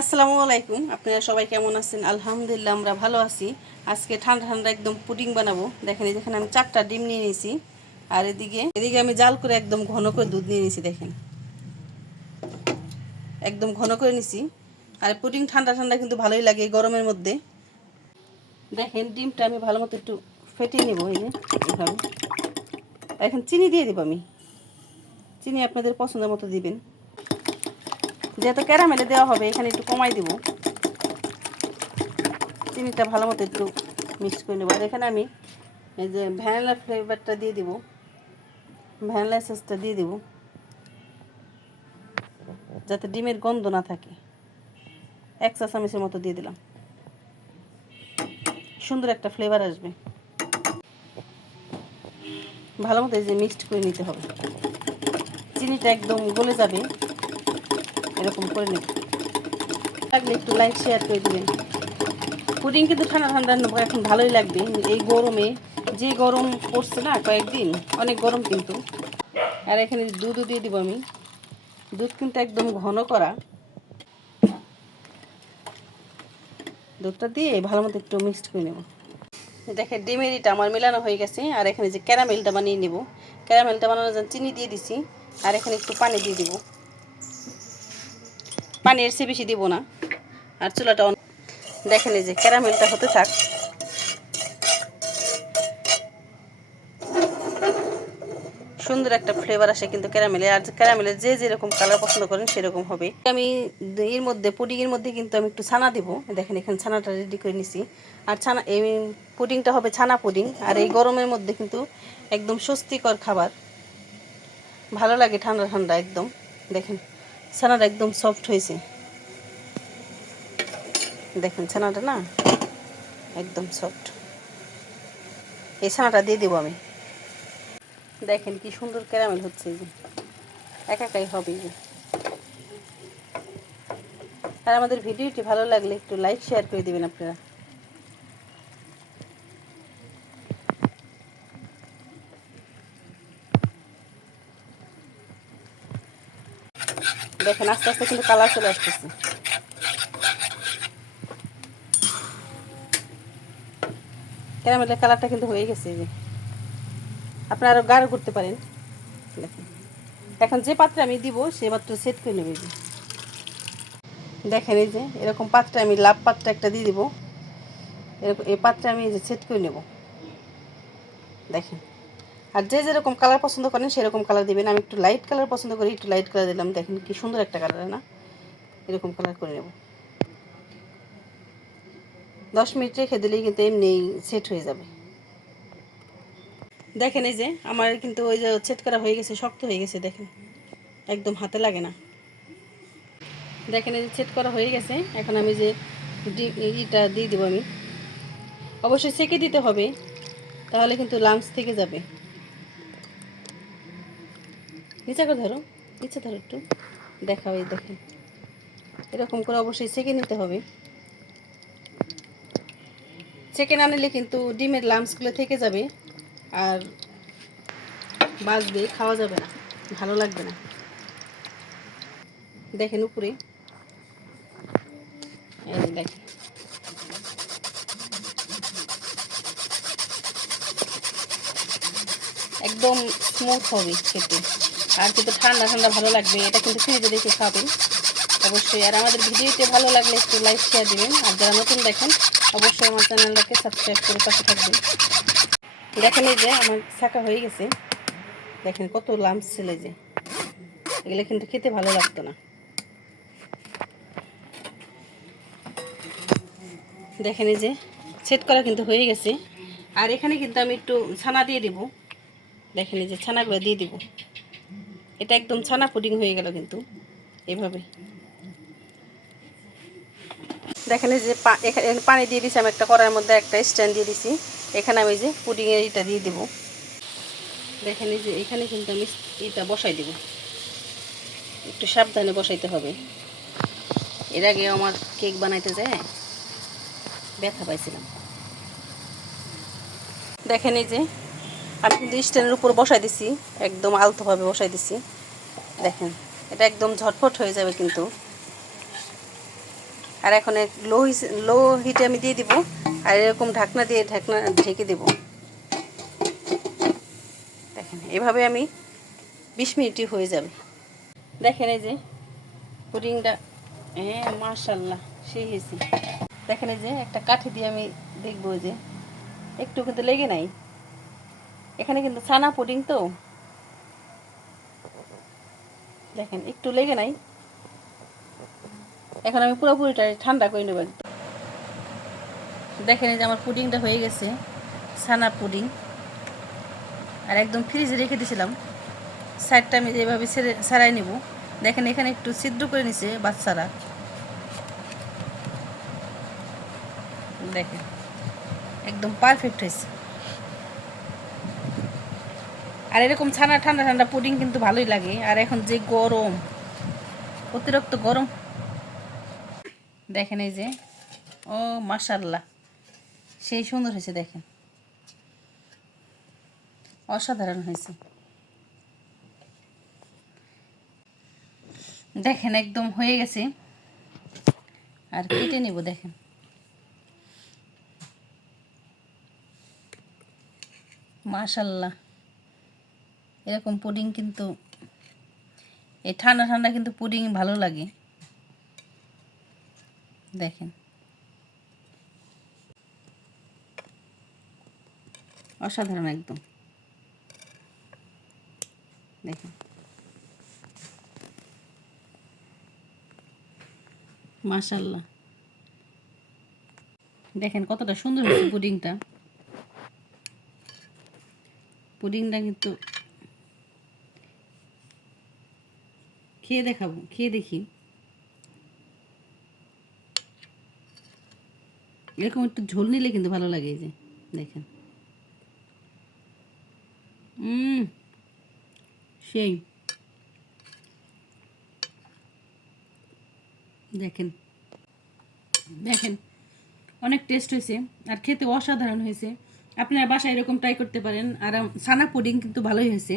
আসসালামু আলাইকুম। আপনারা সবাই কেমন আছেন? আলহামদুলিল্লাহ, আমরা ভালো আছি। আজকে ঠান্ডা ঠান্ডা একদম পুডিং বানাবো। দেখেন যেখানে আমি চারটা ডিম নিয়ে নিয়েছি আর এদিকে এদিকে আমি জাল করে একদম ঘন করে দুধ নিয়ে নিয়েছি দেখেন। একদম ঘন করে নিছি। আর পুডিং ঠান্ডা ঠান্ডা কিন্তু ভালোই লাগে গরমের মধ্যে। দেখেন, ডিমটা আমি ভালো মতো একটু ফেটিয়ে নেব এখন চিনি দিয়ে দেবো আমি। চিনি আপনাদের পছন্দের মতো দিবেন। যেহেতু ক্যারামেলে দেওয়া হবে, এখানে একটু কমাই দিব। চিনিটা ভালো মতো একটু মিক্স করে নেব। আর এখানে আমি এই যে ভ্যানিলা ফ্লেভারটা দিয়ে দিব। ভ্যানিলা এসেসটা দিয়ে দিব। যাতে ডিমের গন্ধ না থাকে। এক চা মতো দিয়ে দিলাম। সুন্দর একটা ফ্লেভার আসবে। ভালো মতো এই যে মিক্সড করে নিতে হবে। চিনিটা একদম গলে যাবে। এরকম করে নেব লাগলে একটু লাইক শেয়ার করে দেবেন। পুডিং কিন্তু ঠান্ডা ঠান্ডা নেব এখন ভালোই লাগবে। এই গরমে যে গরম পড়ছে না কয়েকদিন, অনেক গরম কিন্তু। আর এখানে দুধও দিয়ে দিব আমি। দুধ কিন্তু একদম ঘন করা। দুধটা দিয়ে ভালো মতো একটু মিক্সড করে নেব। দেখে ডিমেরিটা আমার মেলানো হয়ে গেছে। আর এখানে যে ক্যারামেলটা বানিয়ে নেব। ক্যারামেলটা বানানোর জন্য চিনি দিয়ে দিছি। আর এখানে একটু পানি দিয়ে দিব। পানি এর চেয়ে বেশি দিব না। আর চুলাটা দেখেন এই যে ক্যারামেলটা হতে থাক। সুন্দর একটা ফ্লেভার আসে কিন্তু ক্যারামেলে। আর ক্যারামেলের যে যেরকম কালার পছন্দ করেন সেরকম হবে। আমি এর মধ্যে পুডিংয়ের মধ্যে কিন্তু আমি একটু ছানা দিব। দেখেন এখানে ছানাটা রেডি করে নিছি। আর ছানা এই পুডিংটা হবে ছানা পুডিং আর এই গরমের মধ্যে কিন্তু একদম স্বস্তিকর খাবার। ভালো লাগে ঠান্ডা ঠান্ডা একদম। দেখেন। ছানাটা একদম সফট হয়েছে। দেখেন ছানাটা না একদম সফট এই ছানাটা দিয়ে দেবো আমি। দেখেন কি সুন্দর ক্যারামেল হচ্ছে যে। একা একাই হবে যে। আর আমাদের ভিডিওটি ভালো লাগলে একটু লাইক শেয়ার করে দেবেন আপনারা। দেখেন, আস্তে আস্তে কিন্তু কালার চলে আসতেছে। ক্যারামেলের কালারটা কিন্তু হয়ে গেছে যে। আপনারা আরও গাঢ় করতে পারেন। দেখেন। এখন যে পাত্রে আমি দিব, সে পাত্র সেট করে নেবে দেখেন এই যে, এরকম পাত্রে আমি লাভ পাত্রে একটা দিয়ে দিব। এরকম এই পাত্রে আমি এই যে সেট করে নেব। দেখেন। আর যে যেরকম কালার পছন্দ করেন সেরকম কালার দিবেন। আমি একটু লাইট কালার পছন্দ করি, একটু লাইট কালার দিলাম, দেখেন কি সুন্দর একটা কালার না? এরকম কালার করে নেব। দশ মিনিট রেখে দিলেই কিন্তু এমনি সেট হয়ে যাবে। দেখেন এই যে, আমার কিন্তু ওই যে সেট করা হয়ে গেছে, শক্ত হয়ে গেছে, দেখেন। একদম হাতে লাগে না। দেখেন এই যে সেট করা হয়ে গেছে, এখন আমি যে ইটা দিয়ে দেবো আমি। অবশ্যই সেকে দিতে হবে, তাহলে কিন্তু লাংস থেকে যাবে। নিচে করে ধরো, নিচে ধরো একটু। দেখাও এই দেখেন। এরকম করে অবশ্যই সেকে নিতে হবে। সেকে না নিলে কিন্তু ডিমের লামসগুলো থেকে যাবে আর বাঁচবে, খাওয়া যাবে না, ভালো লাগবে না। দেখেন উপরে। দেখেন। একদম স্মুথ হবে খেতে। আর কিন্তু ঠান্ডা ঠান্ডা ভালো লাগবে, এটা কিন্তু ফ্রিজে রেখে খাবেন অবশ্যই। আর আমাদের ভিডিওতে ভালো লাগলে একটু লাইক শেয়ার দেবেন। আর যারা নতুন দেখেন, অবশ্যই আমার চ্যানেলটাকে সাবস্ক্রাইব করে পাশে থাকবেন। দেখেন এই যে আমার শাখা হয়ে গেছে। দেখেন কত লাম্পস ছিল যে। এগুলো কিন্তু খেতে ভালো লাগতো না। দেখেন এই যে সেট করা কিন্তু হয়ে গেছে। আর এখানে কিন্তু আমি একটু ছানা দিয়ে দিব। দেখেন এই যে, ছানাগুলো দিয়ে দিব। এটা একদম ছানা পুডিং হয়ে গেল কিন্তু, এভাবে। দেখেন যে এখানে পানি দিয়ে দিছি, আমি একটা কড়াইয়ের মধ্যে একটা স্ট্যান্ড দিয়ে দিছি। এখানে আমি যে পুডিংয়ের এটা দিয়ে দিব। দেখেন যে এখানে কিন্তু আমি এটা বসাই দিব। একটু সাবধানে বসাইতে হবে। এর আগে আমার কেক বানাইতে যায় ব্যথা পাইছিলাম। দেখেন এই যে আমি কিন্তু স্ট্যান্ডের উপর বসাই দিছি, একদম আলতোভাবে বসাই দিছি। দেখেন, এটা একদম ঝটফট হয়ে যাবে কিন্তু। আর এখন লো লো হিটে আমি দিয়ে দিব, আর এরকম ঢাকনা দিয়ে ঢাকনা ঢেকে দেব। দেখেন, এভাবে আমি বিশ মিনিটই হয়ে যাবে। দেখেন এই যে, পুডিংটা হ্যাঁ মাশাল্লাহ, সেই হয়েছে। দেখেন এই যে, একটা কাঠি দিয়ে আমি দেখব যে, একটু কিন্তু লেগে নাই। এখানে কিন্তু ছানা পুডিং তো। দেখেন, একটু লেগে নাই। এখন আমি পুরোপুরিটা ঠান্ডা করে নেব। দেখেন এই যে আমার পুডিংটা হয়ে গেছে, ছানা পুডিং। আর একদম ফ্রিজে রেখে দিয়েছিলাম সাইডটা আমি যেভাবে ছাড়াই নেব। দেখেন, এখানে একটু ছিদ্র করে নিছে বাচ্চারা। দেখেন, একদম পারফেক্ট হয়েছে। আর এরকম ছানা ঠান্ডা ঠান্ডা পুডিং কিন্তু ভালোই লাগে। আর এখন যে গরম, অতিরিক্ত গরম। দেখেন এই যে, ও মাশাল্লাহ সেই সুন্দর হয়েছে দেখেন। অসাধারণ হয়েছে। দেখেন একদম হয়ে গেছে। আর কেটে নিব, দেখেন। মাশাল্লাহ এরকম পুডিং কিন্তু, এই ঠান্ডা ঠান্ডা কিন্তু পুডিং ভালো লাগে। দেখেন। অসাধারণ একদম। দেখেন। মাশাল্লাহ দেখেন কতটা সুন্দর হয়েছে পুডিংটা পুডিংটা কিন্তু খেয়ে দেখাবো, খেয়ে দেখি। এরকম একটু ঝোল নিলে কিন্তু ভালো লাগে এই যে, দেখেন। সেই। দেখেন দেখেন, অনেক টেস্ট হয়েছে, আর খেতে অসাধারণ হয়েছে। আপনারা বাসায় এরকম ট্রাই করতে পারেন, আর সানা পুডিং কিন্তু ভালোই হয়েছে।